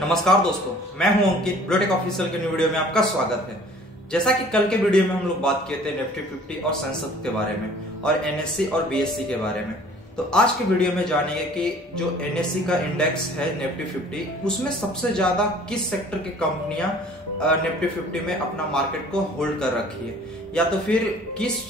नमस्कार दोस्तों, मैं हूं अंकित। ब्लूटेक ऑफिशियल के न्यू वीडियो में आपका स्वागत है। जैसा कि कल के वीडियो में हम लोग बात किए थे निफ्टी 50 और सेंसेक्स के बारे में और एनएससी और बीएससी के बारे में, तो आज के वीडियो में जानेंगे कि जो एनएससी का इंडेक्स है निफ्टी 50, उसमें सबसे ज्यादा किस सेक्टर की कंपनियां निफ्टी 50 में अपना मार्केट को होल्ड कर रखी है, या तो फिर किस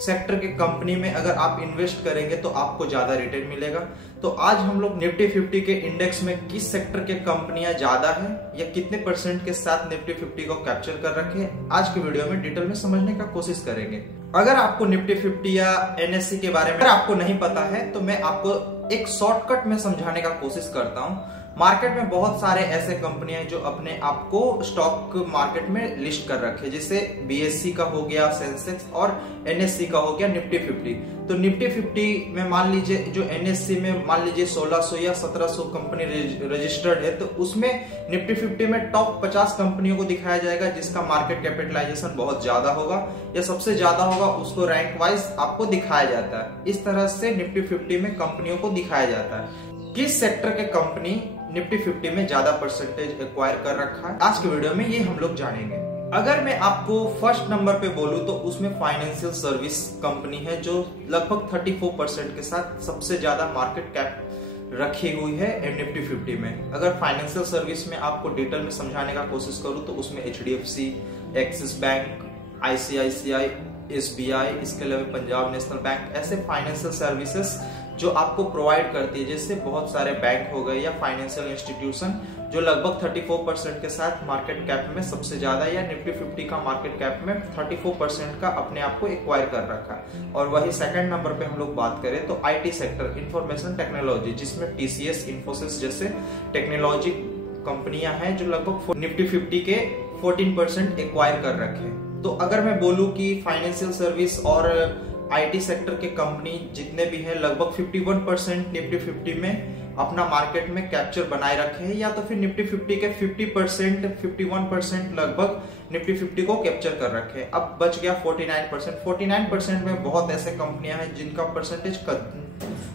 सेक्टर की कंपनी में अगर आप इन्वेस्ट करेंगे तो आपको ज्यादा रिटर्न मिलेगा। तो आज हम लोग निफ्टी 50 के इंडेक्स में किस सेक्टर के कंपनियां ज्यादा है या कितने परसेंट के साथ निफ्टी 50 को कैप्चर कर रखे हैं, आज के वीडियो में डिटेल में समझने का कोशिश करेंगे। अगर आपको निफ्टी 50 या एनएससी के बारे में आपको नहीं पता है तो मैं आपको एक शॉर्टकट में समझाने का कोशिश करता हूँ। मार्केट में बहुत सारे ऐसे कंपनियां जो अपने आप को स्टॉक मार्केट में लिस्ट कर रखे, जैसे बीएससी का हो गया सेंसेक्स और एनएससी का हो गया निफ्टी 50। तो निफ्टी 50 में मान लीजिए जो एनएससी में मान लीजिए 1600 या 1700 कंपनी रजिस्टर्ड है, तो उसमें निफ्टी 50 में टॉप 50 कंपनियों को दिखाया जाएगा जिसका मार्केट कैपिटलाइजेशन बहुत ज्यादा होगा या सबसे ज्यादा होगा, उसको रैंक वाइज आपको दिखाया जाता है। इस तरह से निफ्टी 50 में कंपनियों को दिखाया जाता है। किस सेक्टर के कंपनी निफ्टी 50 में ज्यादा परसेंटेज एक्वायर कर रखा है, आज के वीडियो में ये हम लोग जानेंगे। अगर मैं आपको फर्स्ट नंबर पे बोलूं तो उसमें फाइनेंशियल सर्विस कंपनी है जो लगभग 34% के साथ सबसे ज्यादा मार्केट कैप रखी हुई है निफ्टी 50 में। अगर फाइनेंशियल सर्विस में आपको डिटेल में समझाने का कोशिश करूं तो उसमें HDFC, axis bank, ICICI, SBI, इसके अलावा पंजाब नेशनल बैंक, ऐसे फाइनेंशियल सर्विसेज जो आपको प्रोवाइड करती है, जैसे बहुत सारे बैंक हो गए या फाइनेंशियल इंस्टीट्यूशन जो लगभग 34% के साथ मार्केट कैप में सबसे ज्यादा या निफ्टी 50 का मार्केट कैप में 34% का अपने आप को एक्वायर कर रखा है। और वही सेकंड नंबर पे हम लोग बात करें तो आईटी सेक्टर, इंफॉर्मेशन टेक्नोलॉजी, जिसमें टीसीएस, इन्फोसिस जैसे टेक्नोलॉजी कंपनियां हैं जो लगभग निफ्टी 50 के 14% एक्वायर कर रखे हैं। तो अगर मैं बोलूं कि फाइनेंशियल सर्विस और आईटी सेक्टर के कंपनी जितने भी हैं लगभग 51% निफ्टी 50 में अपना मार्केट में कैप्चर बनाए रखे हैं, या तो फिर निफ्टी 50 के 50%, 51% लगभग निफ्टी 50 को कैप्चर कर रखे हैं। अब बच गया 49%। 49% में बहुत ऐसे कंपनियां हैं जिनका परसेंटेज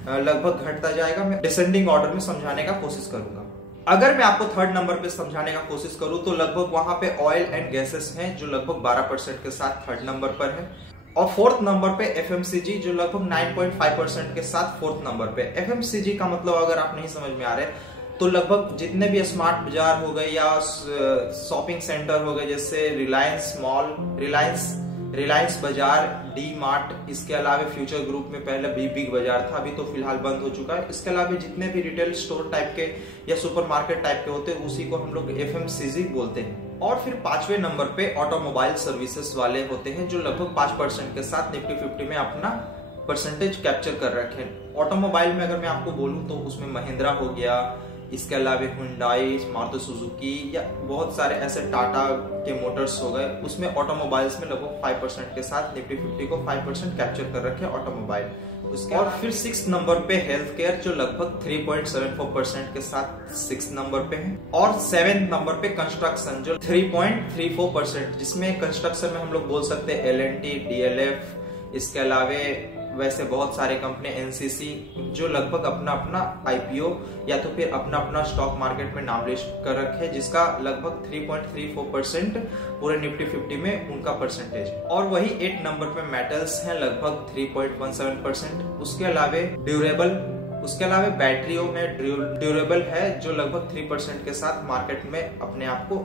लगभग घटता जाएगा। मैं डिसेंडिंग ऑर्डर में समझाने का कोशिश करूंगा। अगर मैं आपको थर्ड नंबर पे समझाने का कोशिश करूं तो लगभग वहां पे ऑयल एंड गैसेस हैं जो लगभग 12% के साथ थर्ड नंबर पर है, और फोर्थ नंबर पे एफएमसीजी जो लगभग 9.5% के साथ फोर्थ नंबर पे। एफएमसीजी का मतलब अगर आप नहीं समझ में आ रहे तो लगभग जितने भी स्मार्ट बाजार हो गए या शॉपिंग सेंटर हो गए, जैसे रिलायंस मॉल, रिलायंस बाजार, डी मार्ट, इसके अलावा फ्यूचर ग्रुप में पहले बिग बाजार था, अभी तो फिलहाल बंद हो चुका है। इसके अलावा जितने भी रिटेल स्टोर टाइप के या सुपरमार्केट टाइप के होते हैं उसी को हम लोग एफएमसीजी बोलते हैं। और फिर पांचवें नंबर पे ऑटोमोबाइल सर्विसेज वाले होते हैं जो लगभग 5% के साथ निफ्टी 50 में अपना परसेंटेज कैप्चर कर रखे हैं। ऑटोमोबाइल में अगर मैं आपको बोलूं तो उसमें महिंद्रा हो गया, इसके अलावा हुंडई, मारुति सुजुकी या बहुत सारे ऐसे टाटा के मोटर्स हो गए, उसमें ऑटोमोबाइल्स में लगभग 5% के साथ निफ्टी 50 को 5% कैप्चर कर रखे ऑटोमोबाइल। और फिर 6 नंबर पे हेल्थ केयर जो लगभग 3.74% के साथ 6 नंबर पे है, और 7 नंबर पे कंस्ट्रक्शन जो 3.34%, जिसमें कंस्ट्रक्शन में हम लोग बोल सकते हैं एलएनटी, डीएलएफ, इसके अलावा वैसे बहुत सारे कंपनी एनसीसी जो लगभग अपना अपना आईपीओ या तो फिर अपना अपना स्टॉक मार्केट में नाम लिस्ट कर रखे, जिसका लगभग 3.34% पूरे निफ्टी 50 में उनका परसेंटेज। और वही 8 नंबर पे मेटल्स हैं लगभग 3.17%। उसके अलावा ड्यूरेबल, उसके अलावा बैटरियों में ड्यूरेबल है जो लगभग 3% के साथ मार्केट में अपने आप को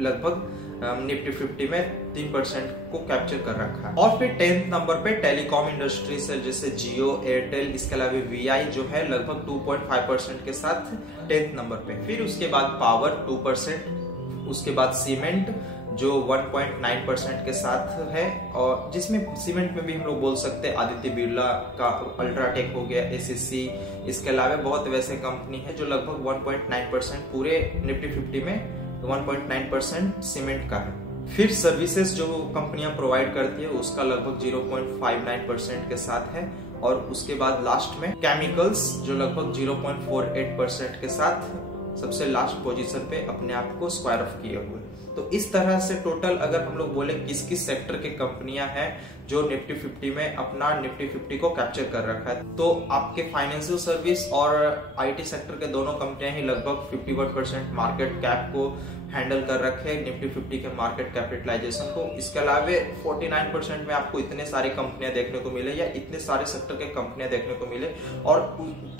लगभग निफ्टी 50 में 3% को कैप्चर कर रखा है। और फिर 10th नंबर पे टेलीकॉम इंडस्ट्रीज है, जैसे जियो, एयरटेल, इसके अलावा वीआई जो है लगभग 2.5% के साथ 10th नंबर पे। फिर उसके बाद पावर 2%, उसके बाद सीमेंट जो 1.9% के साथ है, और जिसमें सीमेंट में भी हम लोग बोल सकते हैं आदित्य बिरला का अल्ट्राटेक हो गया, एसीसी, इसके अलावा बहुत वैसे कंपनी है जो लगभग 1.9% पूरे निफ्टी 50 में 1.9% सीमेंट का है। फिर सर्विसेज जो कंपनियां प्रोवाइड करती है उसका लगभग 0.59% के साथ है, और उसके बाद लास्ट में केमिकल्स जो लगभग 0.48% के साथ सबसे लास्ट पोजीशन पे अपने आप को स्क्वायर ऑफ किए हुए। तो इस तरह से टोटल अगर हम लोग बोले किस किस सेक्टर के कंपनियां हैं जो निफ्टी 50 में अपना निफ्टी 50 को कैप्चर कर रखा है। तो आपके फाइनेंशियल सर्विस और आईटी सेक्टर के दोनों कंपनियां ही लगभग 51% मार्केट कैप को हैंडल कर रखे हैं निफ्टी 50 के मार्केट कैपिटलाइजेशन को। इसके अलावा 49% में आपको इतने सारी कंपनियां देखने को मिले या इतने सारे सेक्टर के कंपनियां देखने को मिले। और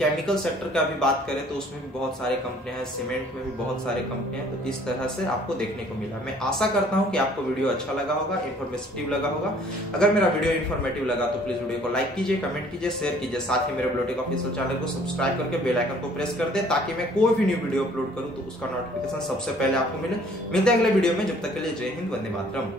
केमिकल सेक्टर का भी बात करें तो उसमें भी बहुत सारे कंपनियां हैं, सीमेंट में भी बहुत सारे कंपनियां हैं। तो इस तरह से आपको देखने को मिला। मैं आशा करता हूं कि आपको वीडियो अच्छा लगा होगा, इन्फॉर्मेटिव लगा होगा। अगर मेरा वीडियो इन्फॉर्मेटिव लगा तो प्लीज वीडियो को लाइक कीजिए, कमेंट कीजिए, शेयर कीजिए। साथ ही मेरे ब्लूटेक ऑफिशियल चैनल को सब्सक्राइब करके बेल आइकन को प्रेस कर दे, ताकि मैं कोई भी न्यू वीडियो अपलोड करूं तो उसका नोटिफिकेशन सबसे पहले आपको मिले। मिलते हैं अगले वीडियो में, जब तक के लिए जय हिंद, वंदे मातरम।